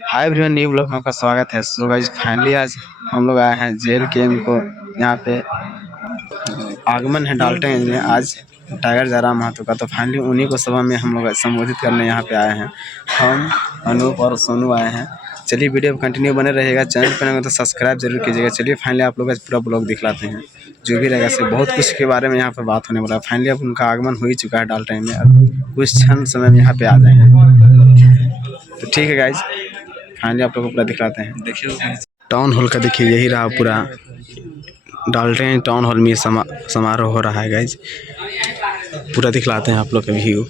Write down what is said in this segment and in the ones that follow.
Hi everyone, new blog में आपका स्वागत है। सो गाइस फाइनली आज हम लोग आए हैं जेल कैम को। यहाँ पे आगमन है डाल्टनगंज में आज टाइगर जयराम महतो का। तो फाइनली उन्हीं को सभा में हम लोग संबोधित करने यहाँ पे आए हैं। हम अनूप और सोनू आए हैं। चलिए वीडियो कंटिन्यू बने रहेगा। चैनल पर नए तो सब्सक्राइब जरूर कीजिएगा। चलिए फाइनली आप लोग का पूरा ब्लॉग दिखलाते हैं जो भी रहेगा। से बहुत कुछ के बारे में यहाँ पर बात होने वाला है। फाइनली अब उनका आगमन हो ही चुका है डाल्टनगंज में। अब कुछ क्षण समय में यहाँ पे आ जाएंगे। तो ठीक है गाइज, फाइनली आप लोग को पूरा दिखलाते हैं। देखिए टाउन हॉल का, देखिए यही रहा पूरा डाल्टनगंज टाउन हॉल में समारोह हो रहा है गाइज। पूरा दिखलाते हैं आप लोग का व्यू।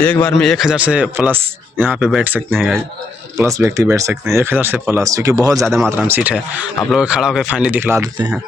एक बार में 1000 से प्लस यहाँ पे बैठ सकते हैं गाइज। प्लस व्यक्ति बैठ सकते हैं 1000 से प्लस, क्योंकि बहुत ज़्यादा मात्रा में सीट है। आप लोग खड़ा होकर फाइनली दिखला देते हैं।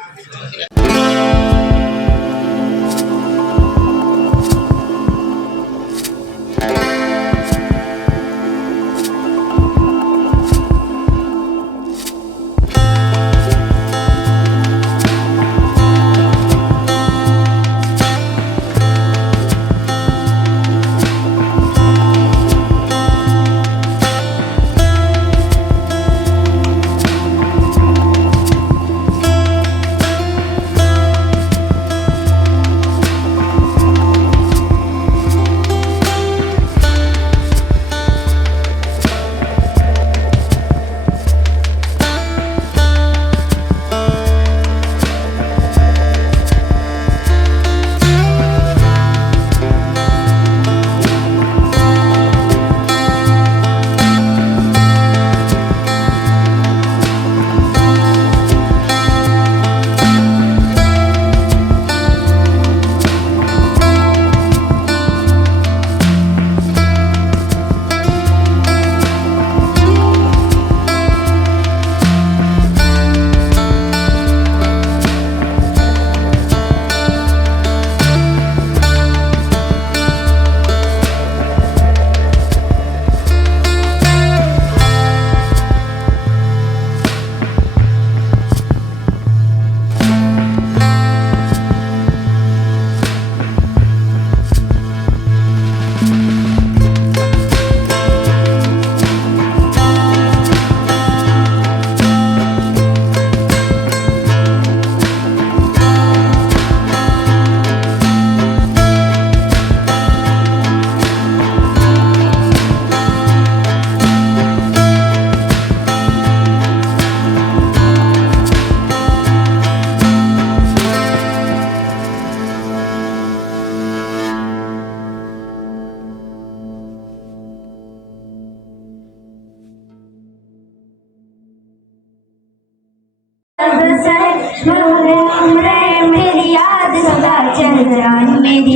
मेरी याद सदा चंद्रान मेरी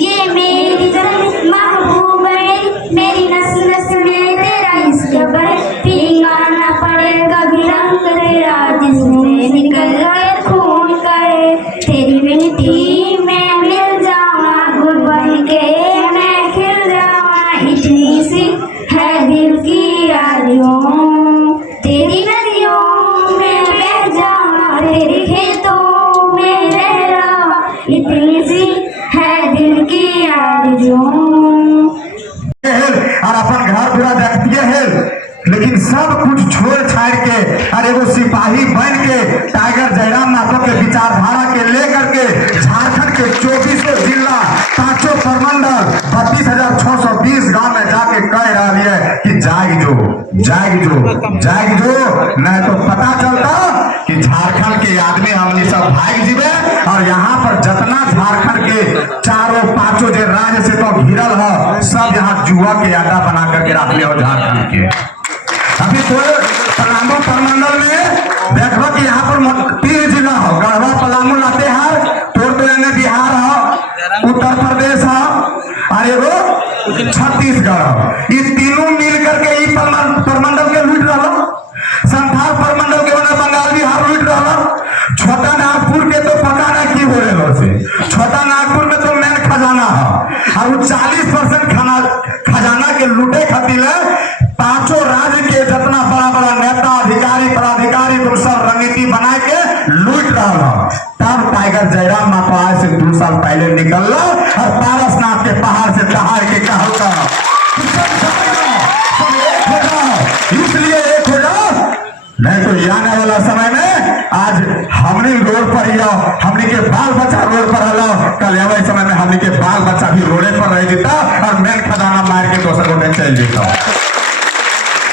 ये मेरी जान महबूब मेरी नस नस में तेरा इश्क भर पीना पड़े कभी रंग तेरा जिसमें निकल गए खून करे तेरी मिट्टी में मिल जाऊँ गुल बन के मैं खिल जाऊँ इतनी सी है दिल की आरियों तेरी नदियों में बह जाऊँ तेरे खेतों में रह रहा इतनी सी है दिल की आरियों। और अपन घर पूरा देखती है, लेकिन सब कुछ छोड़ छाड़ के अरे वो सिपाही बन के टाइगर जयराम महतो के विचारधारा के लेकर के झारखंड के 24 जिला 5 प्रमंडल 32,620 गांव में जाके कह रहा है कि जाग जो नहीं तो पता चलता कि झारखंड के आदमी हमने सब भाग जीवे और यहाँ पर जितना झारखंड के 4-5 जो राज्य से तो घिरल है सब यहाँ जुआ के अड्डा बना करके रख लिया झारखंड के। अभी तो पलामू प्रमंडल में देखो कि यहाँ पर 3 जिला हो, गढ़वा, पलामू, लातेहार, तोड़ने बिहार हो, उत्तर प्रदेश हो और एगो छत्तीसगढ़। ये तीनों मिल करके प्रमंडल के लूट रहा। संथाल प्रमंडल के बंगाल बिहार लूट रहा। छोटा नागपुर के तो पता नहीं की हो रहे से। छोटा नागपुर में तो मेन खजाना है और 40% खजाना के लूटे खातिर 5 राज्य के जितना बड़ा लूट रहा हो। तब टाइगर जयराम मातो आज से 2 साल पहले निकल लो और पारसनाथ के पहाड़ से दहाड़ के कहो का इसलिए एक हो जाओ, नहीं तो आने वाला समय में आज हमने रोड पर ही आओ, हमने के बाल बच्चा रोड पर हलो, कल आवे समय में हमने के बाल बच्चा भी रोडे पर रह जीता और मेन खजाना मार के दूसरे रोड चल जीता।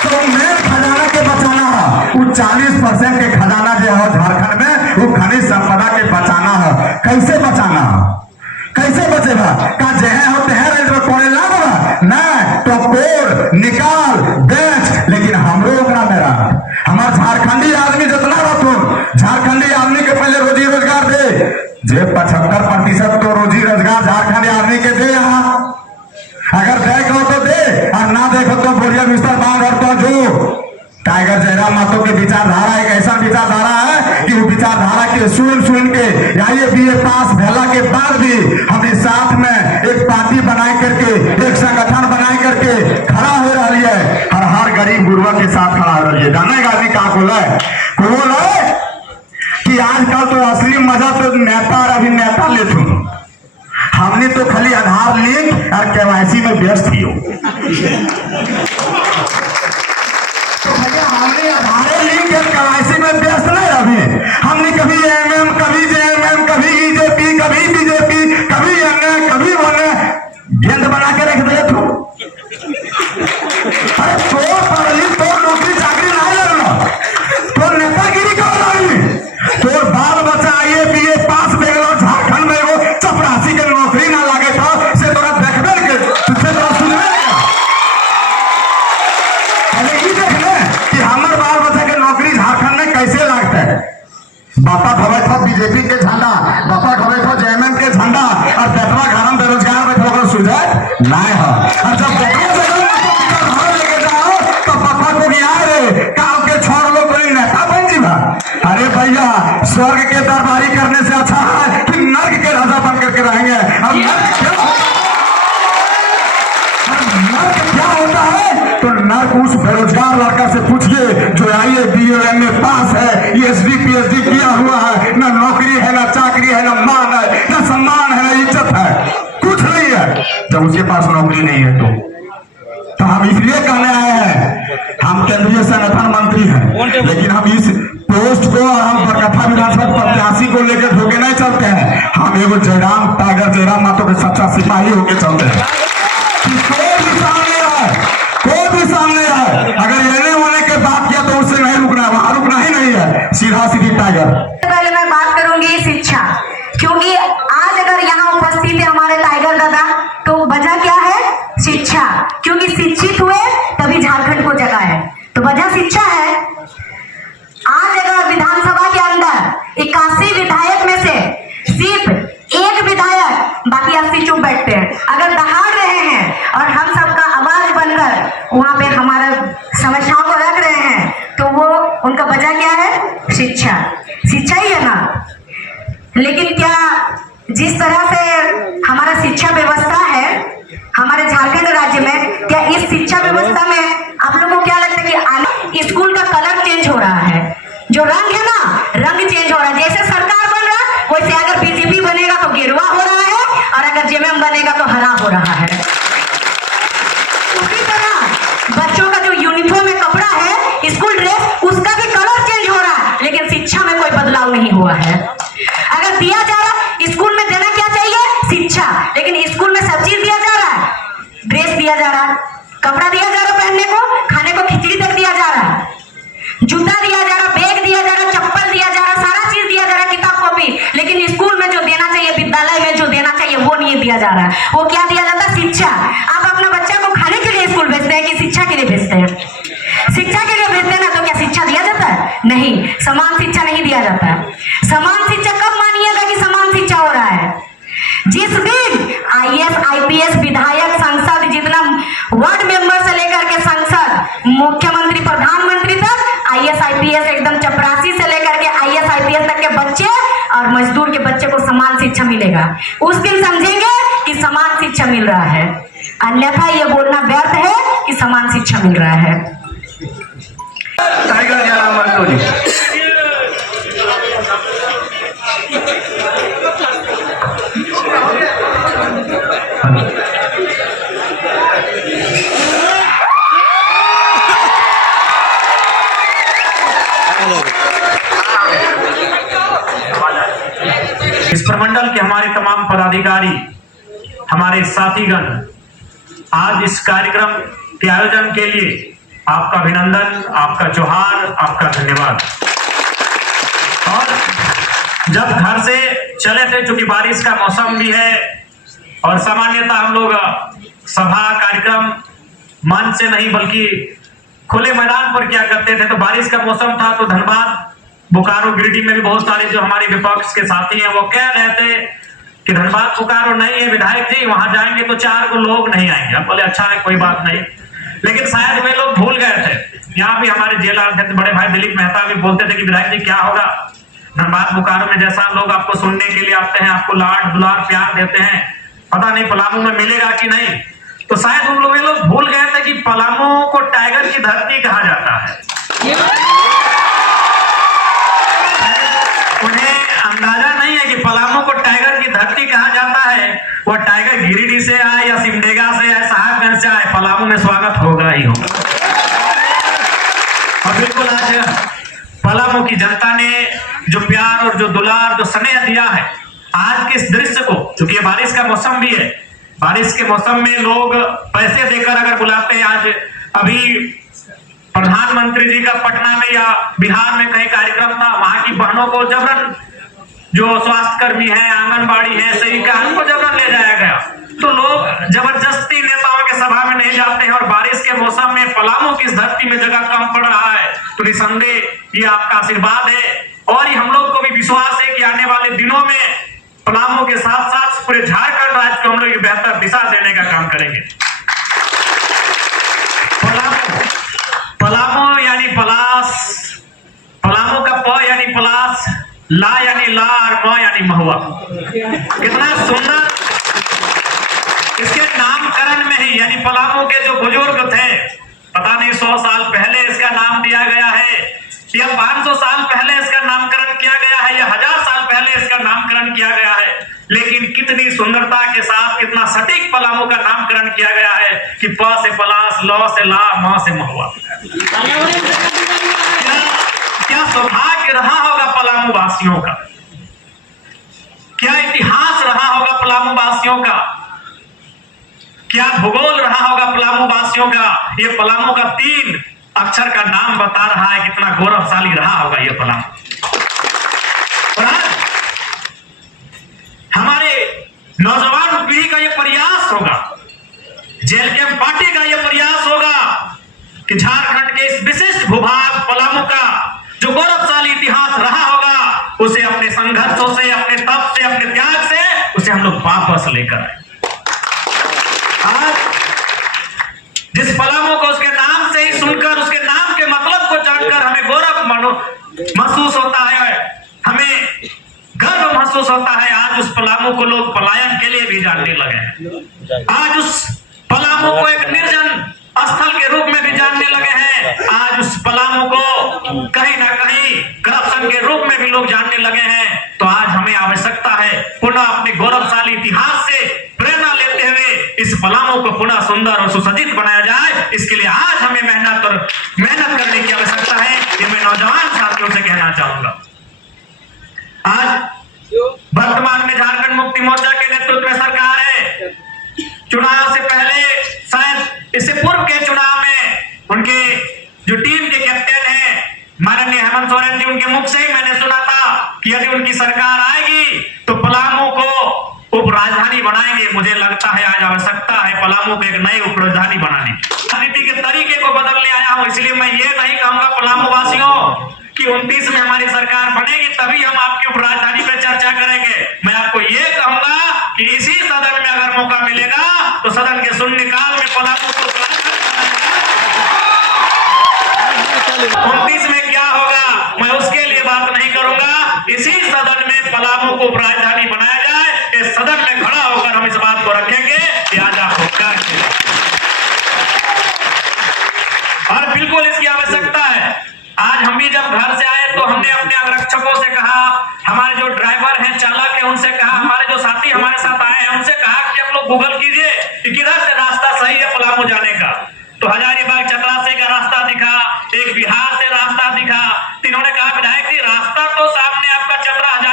तो मेन खजाना के बचाना है, वो 40% के खजाना जो है झारखंड में वो खनिज संपदा के बचाना है। कैसे बचाना है, कैसे बचेगा का जहे होते हैं रेल में कोने लागोगा नहीं तो कोर निकाल बेच, लेकिन हमरो ओकरा मेरा हमार झारखंडी आदमी जितना रहो, झारखंडी आदमी के पहले रोजी रोजगार दे, जे 75% तो रोजी रोजगार झारखंडी आदमी के दे। यहाँ अगर देखो तो दे और ना देखो तो बोरिया बिस्तर बांध और तो जो टाइगर जयराम मातो की विचारधारा एक ऐसा विचारधारा है कि वो विचारधारा के सुन के या ये बीए पास भेला के बाद भी हमने साथ में एक पार्टी बनाए करके एक संगठन बनाए करके खड़ा हो रही है और हर गरीब गुरुआ के साथ खड़ा हो रही है। जाने का आदमी कहा बोला है कि आजकल तो असली मजा तो नेता और अभिनेता ले तुम, हमने तो खाली आधार लिंक और केवाईसी में व्यस्त ही हो। हमने आधार लिंक और केवाईसी में व्यस्त नहीं अभी, हमने कभी एमएम कभी जेएमएम कभी बीजेपी कभी बीजेपी कभी एमए कभी ओने गेंद बना के रख दे तू। अरे तो पढ़ी तो नौकरी चाकरी नहीं लगना तो नेतागिरी कौन आई, तो बाल बच्चा आइए बीए पास बेगलो झारखंड में वो चपरासी के नौकरी ना लगे था से तोरा देखबे के तुझे तोरा सुनबे अरे ये देखने कि हमर बाल बच्चा के नौकरी झारखंड में कैसे लगता है। बापा खबे था बीजेपी के झंडा, बापा खबे था जेएमएम के झंडा और बेटवा घर में बेरोजगार बैठे होकर सुझाए नहीं है। और जब लेके जाओ तो बापा को भी आ रे काल के छोड़ लो कोई नेता बन जीवा। अरे भैया स्वर्ग के दरबारी करने से अच्छा है कि नर्क के राजा बन करके रहेंगे। अब नर्क क्या होता है तो नर्क उस बेरोजगार लड़का से पूछिए जो आईए बीएमए पास है, एसडी पीएचडी किया हुआ है, ना नौकरी है ना चाकरी है ना मान है ना सम्मान है ना इज्जत है, कुछ नहीं है। जब उसके पास नौकरी नहीं है तो हम इसलिए कहने आए हैं, हम केंद्रीय संगठन मंत्री हैं लेकिन हम इस पोस्ट को हम बरकट्ठा विधानसभा प्रत्याशी को लेकर धोखे नहीं चलते हैं, हम एगो जयराम टाइगर जयराम मातो के सच्चा सिपाही होके चलते हैं। कोई भी सामने आए अगर लेने होने के बात किया तो उससे नहीं रुकना, वहां रुकना ही नहीं है, सीधा सीधी टाइगर। पहले मैं बात करूंगी शिक्षा, क्योंकि आज अगर यहाँ उपस्थित है हमारे टाइगर दादा तो वजह क्या है, शिक्षा। क्योंकि शिक्षित हुए तभी झारखंड को जगा है, तो वजह शिक्षा है। आज अगर विधानसभा के अंदर 81 विधायक में से सिर्फ एक विधायक बाकी 80 चुप बैठते हैं, अगर दहाड़ रहे हैं और हम सबका आवाज बनकर वहां पे हमारा समस्याओं को रख रहे हैं तो वो उनका वजह क्या है, शिक्षा। शिक्षा ही है ना। लेकिन क्या जिस तरह से हमारा शिक्षा व्यवस्था है हमारे झारखंड राज्य में, क्या इस शिक्षा व्यवस्था में आप लोगों को क्या लगता है कि स्कूल का कलर चेंज हो रहा है, जो रंग है ना रंग चेंज हो रहा है। जैसे सरकार बन रहा है वैसे अगर बीजेपी बनेगा तो गेरुआ हो रहा है और अगर जेएमएम बनेगा तो हरा हो रहा है। उसी तरह बच्चों का जो यूनिफॉर्म में कपड़ा है स्कूल ड्रेस उसका भी कलर चेंज हो रहा है, लेकिन शिक्षा में कोई बदलाव नहीं हुआ है। अगर दिया जा रहा स्कूल में देना क्या चाहिए, शिक्षा, लेकिन स्कूल में सब चीज दिया जा रहा है, ड्रेस दिया जा रहा है, कपड़ा दिया जा रहा है पहनने को, खाने को खिचड़ी तक दिया जा रहा है, जूता दिया जा रहा, बैग दिया जा रहा, चप्पल दिया जा रहा, सारा चीज दिया जा रहा, किताब कॉपी, लेकिन स्कूल में जो देना चाहिए, विद्यालय में जो देना चाहिए वो नहीं दिया जा रहा है। वो क्या दिया जाता है, शिक्षा। आप अपना बच्चा को खाने के लिए स्कूल भेजते हैं कि शिक्षा के लिए भेजते हैं? शिक्षा के लिए भेजते हैं ना, तो क्या शिक्षा दिया जाता है? नहीं, समान शिक्षा नहीं दिया जाता है। समान शिक्षा कब मानिएगा कि समान शिक्षा हो रहा है, जिस दिन आईएएस आईपीएस विधायक संसद जितना वार्ड मेंबर से लेकर के संसद मुख्यमंत्री प्रधानमंत्री तक आईएएस आईपीएस एकदम चपरासी से लेकर के आईएएस आईपीएस तक के बच्चे और मजदूर के बच्चे को समान शिक्षा मिलेगा, उस दिन समझेंगे कि समान शिक्षा मिल रहा है। अन्यथा ये बोलना व्यर्थ है कि समान शिक्षा मिल रहा है। टाइगर जयराम मातो जी इस प्रमंडल के हमारे तमाम पदाधिकारी, हमारे साथीगण, आज इस कार्यक्रम के आयोजन के लिए आपका अभिनंदन, आपका जोहार, आपका धन्यवाद। और जब घर से चले थे, चूंकि बारिश का मौसम भी है और सामान्यतः हम लोग सभा कार्यक्रम मंच से नहीं बल्कि खुले मैदान पर क्या करते थे, तो बारिश का मौसम था तो धनबाद, बोकारो, गिरिडीह में भी बहुत सारे जो हमारे विपक्ष के साथी हैं वो कह रहे थे कि धनबाद बोकारो नहीं है विधायक जी, वहां जाएंगे तो 4 को लोग नहीं आएंगे। हम बोले अच्छा है, कोई बात नहीं, लेकिन शायद वे लोग भूल गए थे। यहाँ भी हमारे जिला अध्यक्ष बड़े भाई दिलीप मेहता भी बोलते थे कि विधायक जी क्या होगा, धनबाद बोकारो में जैसा लोग आपको सुनने के लिए आते हैं, आपको लाड दुलार प्यार देते हैं, पता नहीं पलामू में मिलेगा कि नहीं। तो शायद उन लोग भूल गए थे कि पलामू को टाइगर की धरती कहा जाता है। उन्हें अंदाजा नहीं है कि पलामू को टाइगर की धरती कहा जाता है। वह टाइगर गिरिडीह से आए या सिमडेगा से आए, साहबगंज से आए, पलामू में स्वागत होगा ही होगा। और बिल्कुल आज पलामू की जनता ने जो प्यार और जो दुलार, जो स्नेह दिया है, आज के इस दृश्य को, क्योंकि बारिश का मौसम भी है, बारिश के मौसम में लोग पैसे देकर अगर बुलाते हैं। आज अभी प्रधानमंत्री जी का पटना में या बिहार में कहीं कार्यक्रम था, वहां की बहनों को जबरन, जो स्वास्थ्यकर्मी है, आंगनबाड़ी है, सेविका, उनको जबरन ले जाया गया। तो लोग जबरदस्ती नेताओं के सभा में नहीं जाते हैं और बारिश के मौसम में पलामू की इस धरती में जगह कम पड़ रहा है, तो निसंदेह ये आपका आशीर्वाद है। और ये हम लोग को भी विश्वास है कि आने वाले दिनों में पलामू के साथ साथ पूरे झारखंड राज्य को हम लोग बेहतर दिशा देने का काम करेंगे। पलामू यानी पलास, पलामू का प यानी पलास, ला यानी ला और म यानी महुआ। कितना सुंदर इसके नामकरण में ही, यानी पलामू के जो बुजुर्ग थे, पता नहीं 100 साल पहले इसका नाम दिया गया है या 500 साल पहले इसका नामकरण किया गया है या 1000 साल पहले इसका नामकरण किया गया है, लेकिन कितनी सुंदरता के साथ, कितना सटीक पलामू का नामकरण किया गया है कि प से पलास, ल से ला, म से महुआ। क्या सौभाग्य रहा होगा पलामू वासियों का, क्या इतिहास रहा होगा पलामू वासियों का, क्या भूगोल रहा होगा पलामू वासियों का। ये पलामू का 3 अक्षर का नाम बता रहा है कितना गौरवशाली रहा होगा ये पलामू। और आज हमारे नौजवान पीढ़ी का ये प्रयास होगा, जेएलकेएम पार्टी का ये प्रयास होगा कि झारखंड के इस विशिष्ट भूभाग पलामू का जो गौरवशाली इतिहास रहा होगा, उसे अपने संघर्षों से, अपने तप से, अपने त्याग से, उसे हम लोग वापस लेकर आए। आज जिस पलामू को उसके नाम से ही सुनकर, उसके नाम के मतलब को जानकर हमें गौरव महसूस होता है, हमें गर्व महसूस होता है। आज उस पलामू को लोग पलायन के लिए भी जानने लगे हैं। आज उस पलामू को एक निर्जन स्थल के रूप में भी जानने लगे हैं। आज उस पलामू को कहीं ना कहीं करप्शन के रूप में भी लोग जानने लगे हैं। तो आज हमें आवश्यकता है पुनः अपने गौरवशाली इतिहास से प्रेरणा लेते हुए इस पलामू को पुनः सुंदर और सुसज्जित बनाया जाए। इसके लिए आज हमें मेहनत करने की आवश्यकता है। ये मैं नौजवान साथियों से कहना चाहूंगा। आज वर्तमान में झारखंड मुक्ति मोर्चा के नेतृत्व में सरकार है। चुनाव से पहले, शायद इससे पूर्व के चुनाव में उनके जो टीम के कैप्टन हैं माननीय हेमंत सोरेन जी, उनके मुख से ही मैंने सुना था कि यदि उनकी सरकार आएगी तो पलामू को उप राजधानी बनाएंगे। मुझे लगता है आज आवश्यकता है पलामू को एक नई उप राजधानी बनाने। राजनीति के तरीके को बदलने आया हूं, इसलिए मैं ये नहीं कहूंगा पलामू वासियों कि 29 में हमारी सरकार बनेगी तभी हम आपकी उप राजधानी पर चर्चा करेंगे। मैं आपको ये कहूंगा कि इसी सदन में अगर मौका मिलेगा तो सदन के शून्यकाल में पलामू को 29 में क्या होगा मैं उसके लिए बात नहीं करूंगा। इसी सदन में पलामू को राजधानी बनाया जाए। इस सदन में खड़ा होकर हम इस बात को रखेंगे कि आज आपको क्या और बिल्कुल इसकी आवश्यकता है। आज हम भी जब घर से आए तो हमने अपने आरक्षकों से कहा, हमारे जो ड्राइवर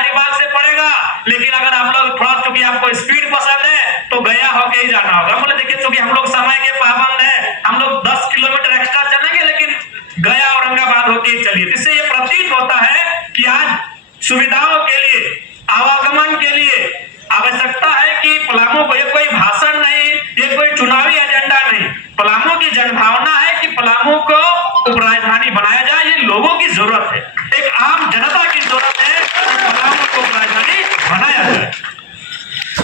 हजारीबाग से पड़ेगा, लेकिन अगर हम लोग थोड़ा, चूंकि आपको स्पीड पसंद है तो गया होके ही जाना होगा। बोले देखिए, चूंकि हम लोग समय के पाबंद है, हम लोग 10 किलोमीटर एक्स्ट्रा चलेंगे, लेकिन गया औरंगाबाद होके ही चलिए। इससे ये प्रतीत होता है कि आज सुविधाओं के लिए, आवागमन के लिए आवश्यकता है कि पलामू को, ये कोई भाषण नहीं, ये कोई चुनावी एजेंडा नहीं, पलामू की जनभावना है कि पलामू को उपराजधानी बनाया जाए। ये लोगों की जरूरत है, एक आम जनता की जरूरत है कि पलामू को उपराजधानी बनाया जाए।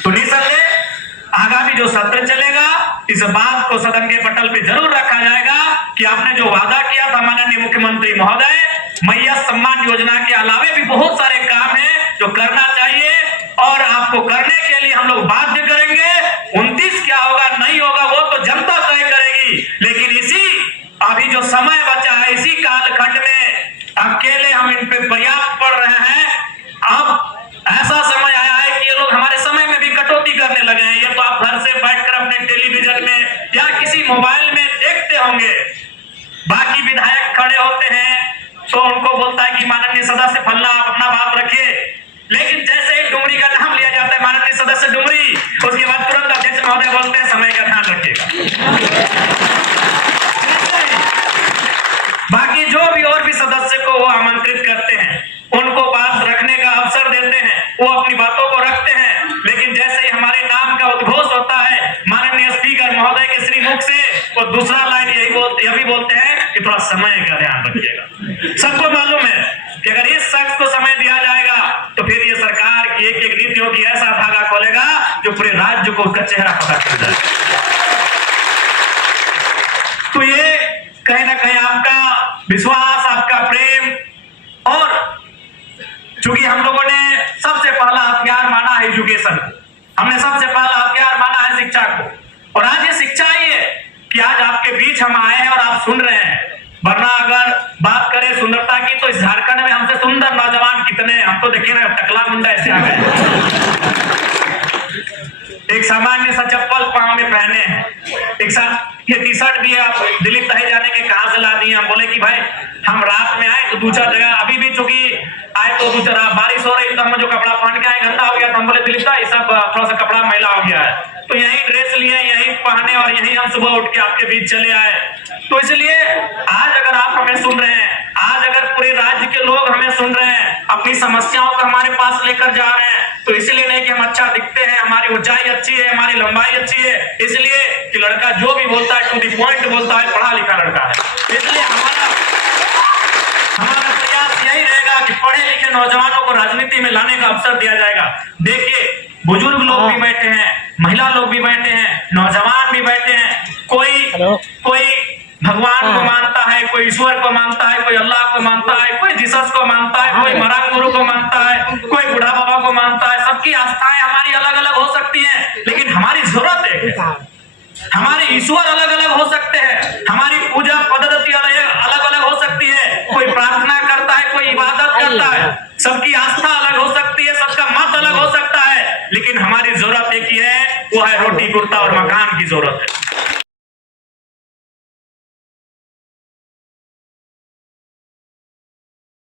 तो निसंदेह आगामी जो सत्र चलेगा, इस बात को सदन के पटल पे जरूर रखा जाएगा कि आपने जो वादा किया था माननीय मुख्यमंत्री महोदय, मैया सम्मान योजना के अलावे भी बहुत सारे काम हैं जो करना चाहिए और आपको करने के लिए हम लोग बाध्य करेंगे। 29 क्या होगा नहीं होगा वो तो जनता तय करेगी, लेकिन इसी अभी जो समय बचा है, इसी कालखंड में अकेले हम इन पे पर्याप्त पड़ रहे हैं। अब ऐसा समय आया है कि ये लोग हमारे समय में भी कटौती करने लगे हैं। ये तो आप घर से बैठकर अपने टेलीविजन में या किसी मोबाइल में देखते होंगे, बाकी विधायक खड़े होते हैं तो उनको बोलता है कि माननीय सदस्य फल्ला आप अपना बात रखिए, लेकिन जैसे ही डुमरी का नाम लिया जाता है, माननीय सदस्य डुमरी, उसके बाद तुरंत अध्यक्ष महोदय बोलते हैं समय का ध्यान रखिएगा। बाकी जो भी और भी सदस्य को वो आमंत्रित करते हैं, उनको बात रखने का अवसर देते हैं, वो अपनी बातों को रखते हैं, लेकिन जैसे ही हमारे नाम का उद्घोष होता है माननीय स्पीकर महोदय के श्रीमुख से, वो दूसरा लाइन यह भी बोलते हैं कि थोड़ा समय का ध्यान रखिएगा। सबको मालूम है कि अगर इस शख्स को समय दिया जाएगा तो फिर ये सरकार की एक एक नीतियों की ऐसा धागा खोलेगा जो पूरे राज्य को उसका चेहरा पता चल जाएगा। तो ये कहीं ना कहीं आपका विश्वास, आपका प्रेम, और चूंकि हम लोगों ने सबसे पहला हथियार माना है एजुकेशन को, हमने सबसे पहला हथियार माना है शिक्षा को, और आज ये शिक्षा ही है कि आज आपके बीच हम आए हैं और आप सुन रहे हैं। वरना अगर बात करें सुंदरता की तो इस झारखंड में हमसे सुंदर नौजवान कितने, हम तो देखिए ना टकला मुंडा ऐसे आ गए, एक सामान्य सा चप्पल पांव में पहने हैं, एक साथ ये टी शर्ट भी है, आप दिलीप तहे जाने के कहां से ला दिए। हम बोले कि भाई हम रात में आए तो दूसरा जगह, अभी भी चूंकि आए तो दूसरा बारिश हो रही तो हम जो कपड़ा पहन के आए गंदा हो गया, तो हम बोले दिलीप दा ये सब थोड़ा सा कपड़ा मैला हो गया है, तो यही ड्रेस लिए, यही पहने और यही हम सुबह उठ के आपके बीच चले आए। तो इसलिए आज अगर आप हमें सुन रहे हैं, आज अगर पूरे राज्य के लोग हमें सुन रहे हैं, अपनी समस्याओं को हमारे पास लेकर जा रहे हैं, तो इसलिए नहीं कि हम अच्छा दिखते हैं, हमारी ऊंचाई अच्छी है, हमारी लंबाई अच्छी है, इसलिए कि लड़का जो भी बोलता है टू द पॉइंट बोलता है, पढ़ा लिखा लड़का है। इसलिए हमारा प्रयास यही रहेगा कि पढ़े लिखे नौजवानों को राजनीति में लाने का अवसर दिया जाएगा। देखिए बुजुर्ग लोग भी बैठे हैं, महिला लोग भी बैठे हैं, नौजवान भी बैठे हैं, कोई भगवान को मानता है, कोई ईश्वर को मानता है, कोई अल्लाह को मानता है, कोई जीसस को मानता है, कोई मरान गुरु को मानता है, कोई बुढ़ा बाबा को मानता है। सबकी आस्थाएं हमारी अलग अलग हो सकती हैं, लेकिन हमारी जरूरत एक है, हमारे ईश्वर अलग अलग हो सकते हैं, हमारी पूजा पद्धति अलग अलग हो सकती है, कोई प्रार्थना करता है, कोई इबादत करता है, सबकी आस्था अलग हो सकती है, सबका मत अलग हो सकता है, लेकिन हमारी जरूरत एक ही है, वो है रोटी कुर्ता और मकान की जरूरत है।